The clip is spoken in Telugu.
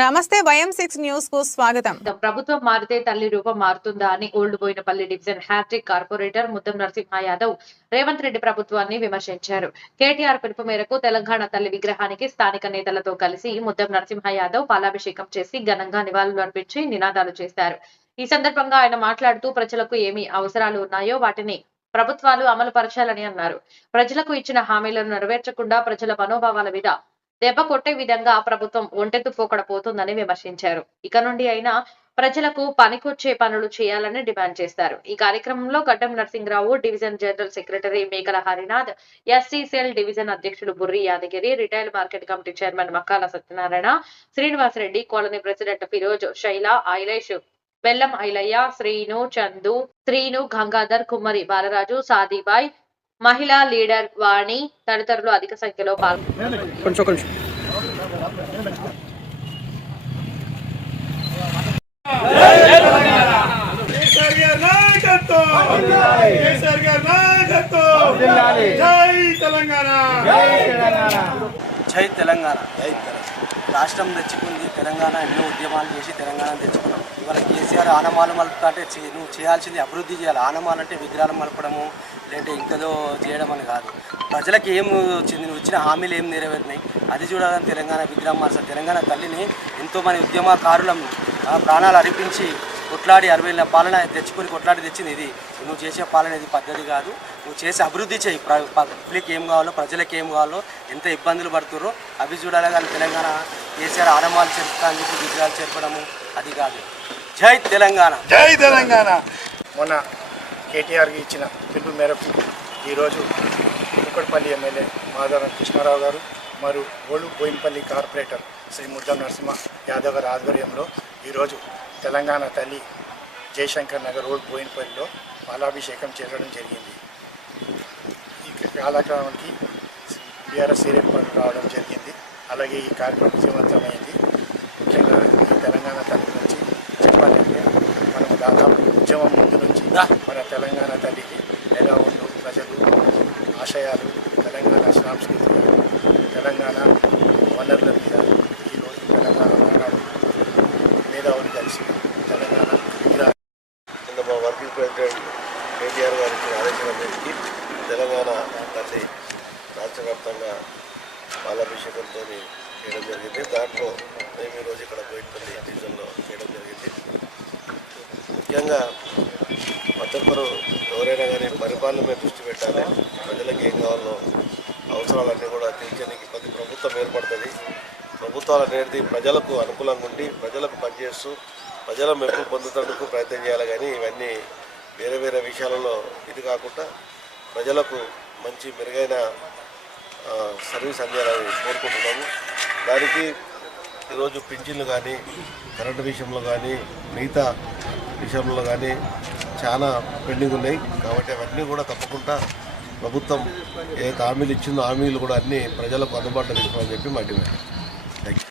నమస్తే వయం సిక్స్ న్యూస్కు స్వాగతం ప్రభుత్వం మారితే తల్లి రూపం మారుతుందా అని old Bowenpally division hattrick corporator Muddam Narasimha Yadav Revanth Reddy ప్రభుత్వాన్ని విమర్శించారు. కేటీఆర్ పిలుపు మేరకు తెలంగాణ తల్లి విగ్రహానికి స్థానిక నేతలతో కలిసి ముద్దం నరసింహ యాదవ్ పాలాభిషేకం చేసి ఘనంగా నివాళులు అర్పించి నినాదాలు చేశారు. ఈ సందర్భంగా ఆయన మాట్లాడుతూ ప్రజలకు ఏమి అవసరాలు ఉన్నాయో వాటిని ప్రభుత్వాలు అమలు పరచాలని అన్నారు. ప్రజలకు ఇచ్చిన హామీలను నెరవేర్చకుండా ప్రజల మనోభావాల మీద దెబ్బ కొట్టే విధంగా ప్రభుత్వం ఒంటెత్తు పోకడ పోతుందని విమర్శించారు. ఇక నుండి అయినా ప్రజలకు పనికొచ్చే పనులు చేయాలని డిమాండ్ చేశారు ఈ కార్యక్రమంలో గడ్డం నరసింహరావు డివిజన్ జనరల్ సెక్రటరీ మేకల హరినాథ్ ఎస్సీ సెల్ డివిజన్ అధ్యక్షుడు Burri Yadagiri retail market committee chairman Makkala Satyanarayana Srinivasareddy colony president Feroz Shaila Ailesh Bellam Ailaiah Srinu Chandu Srinu Gangadhar కుమ్మరి బాలరాజు సాదిబాయ్ మహిళా లీడర్ వాణి తదితరులు అధిక సంఖ్యలో పాల్గొన్నారు గారి నాయకత్వం జై తెలంగాణ. జై తెలంగాణ. రాష్ట్రం తెచ్చుకుంది తెలంగాణ ఎన్నో ఉద్యమాలు చేసి తెలంగాణ తెచ్చుకున్నాం. ఇవాళ కేసీఆర్ ఆనమాలు మలుపుతుంటే చే- నువ్వు చేయాల్సింది అభివృద్ధి చేయాలి. ఆనమాలు అంటే విగ్రహాలు మలపడము లేదంటే ఇంకదో చేయడం అని కాదు. ప్రజలకు ఏం వచ్చింది? నువ్వు ఇచ్చిన హామీలు ఏం నెరవేరినాయి? అది చూడాలని తెలంగాణ విగ్రహం మార్చాలి తెలంగాణ తల్లిని ఎంతోమంది ఉద్యమకారులం ప్రాణాలు అర్పించి కొట్లాడి అరవై పాలన తెచ్చుకొని కొట్లాడి తెచ్చింది ఇది. నువ్వు చేసే పాలన ఇది పద్ధతి కాదు. నువ్వు చేసి అభివృద్ధి చేయి. పబ్లిక్ ఏం కావాలో ప్రజలకు ఏం కావాలో ఎంత ఇబ్బందులు పడుతుర్రో అవి చూడాలి కానీ తెలంగాణ కేసీఆర్ ఆరంభాలు చెప్తా అని చెప్పి చేర్పడము అది కాదు. జై తెలంగాణ. జై తెలంగాణ. మొన్న కేటీఆర్కి ఇచ్చిన పిలుపు మేరకు ఈరోజు కుక్కడపల్లి ఎమ్మెల్యే మాధవరం కృష్ణారావు గారు మరియు ఓళ్ళు బోయినపల్లి కార్పొరేటర్ శ్రీ ముద్దం నరసింహ యాదవ్ గారి ఆధ్వర్యంలో ఈరోజు తెలంగాణ తల్లి జయశంకర్ నగర్ రోడ్ బోయినపల్లిలో పాలాభిషేకం చేయడం జరిగింది. ఈ కార్యక్రమానికి బీఆర్ఎస్ సీరియల్ రావడం జరిగింది. అలాగే ఈ కార్యక్రమం విజయవంతమైంది. ముఖ్యంగా ఈ తెలంగాణ తల్లి గురించి చెప్పాలంటే మనం దాదాపు ఉద్యమం ముందు నుంచి మన తెలంగాణ తల్లికి ఎలా ఉండు ప్రజలు ఆశయాలు తెలంగాణ సాంస్కృతిక తెలంగాణ వనరుల మీద ఈరోజు తెలంగాణ మేధావులు కలిసి తెలంగాణ విగ్రహ నిన్న మా వర్కింగ్ ప్రెసిడెంట్ కేటీఆర్ గారి ఇచ్చిన ఆదేశాల మేరకు తెలంగాణ తల్లి రాష్ట్ర వ్యాప్తంగా చేయడం జరిగింది. దాంట్లో మేము ఈరోజు ఇక్కడ పోయినటువంటి సీజన్లో చేయడం జరిగింది. ముఖ్యంగా ప్రతి ఒక్కరు ఎవరైనా కానీ పరిపాలన మీద దృష్టి పెట్టాలి. ప్రజలకు ఏం కావాలో అవసరాలన్నీ కూడా తీర్చడానికి ప్రతి ప్రభుత్వం ఏర్పడుతుంది. ప్రభుత్వాలు అనేది ప్రజలకు అనుకూలంగా ఉండి ప్రజలకు పనిచేస్తూ ప్రజల మెప్పు పొందుతందుకు ప్రయత్నం చేయాలి కానీ ఇవన్నీ వేరే వేరే విషయాలలో ఇది కాకుండా ప్రజలకు మంచి మెరుగైన సర్వీస్ అందేయాలని కోరుకుంటున్నాము. దానికి ఈరోజు పింఛన్లు కానీ కరెంటు విషయంలో కానీ మిగతా విషయంలో కానీ చాలా పెండింగ్ ఉన్నాయి. కాబట్టి అవన్నీ కూడా తప్పకుండా ప్రభుత్వం ఏ హామీలు ఇచ్చిందో హామీలు కూడా అన్నీ ప్రజలకు అందుబాటులో తీసుకోవాలని చెప్పి మా డిమాండ్. Thank you